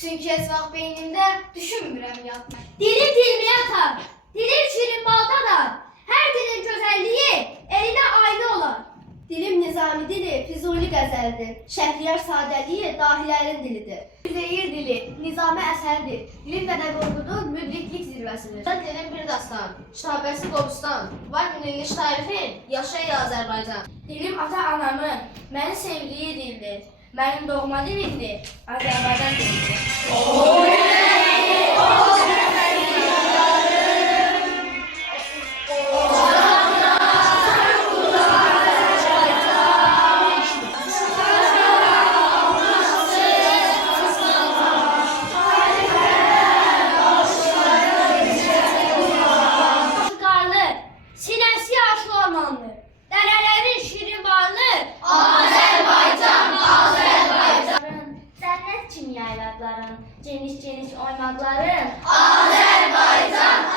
Çünkü heç vaxt beynimdə düşünmürəm yatmaq. Dilim dilimi yatar, dilim şirin baldadır. Her dilin gözəlliyi elinə ayna olar. Dilim Nizami dili, Füzuli qəzəldir. Şəhriyar sadəliyi dahilərin dilidir. Üzeyir dili, Nizami əsərdir. Dilim Dədə Qorqudun müdriklik zirvəsidir. Dilim bir dastan, ştabəsi Qobustan, var minillik tarixin, yaşayı Azərbaycan. Dilim ata-anamın, məni sevdiyi dildir. Mənim doğma dilimdir, Azərbaycan dilidir. Qarlı, sinəsi yaşlı ormanlı, dərələrin şirin barlı. Cennet kimi yayladların, geniş oymaqların.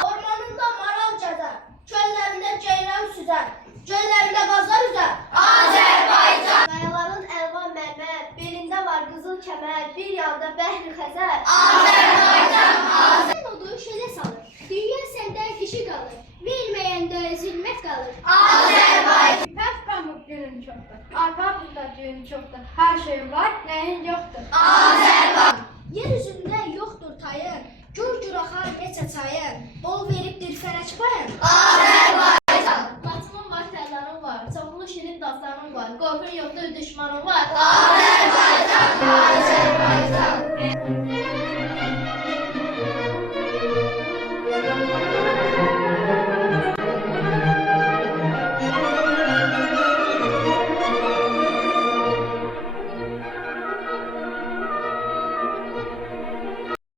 Ormanında maral gəzər, çöllərində ceyran süzər, göllərində qazlar üzər. Qayaların əlvan mərmər, belində var qızıl kəmər, bir yanda bəhri xəzər. Sən odu şölə salır, dünya səndən kişi qalır, bilməyəndə zülmət qalır. İpək pamuk gülün çoxdur, arpa buğda gülün çoxdur. Hər şey var, nəyin yoxdur. Yer üzündə yoxdur tayın, gür axar neçə çayın, bol veribdir fərəc payın. Batımın var, tərlərim var, çoxlu şirin dastanım var, qorxun yoxdur, düşmanım var.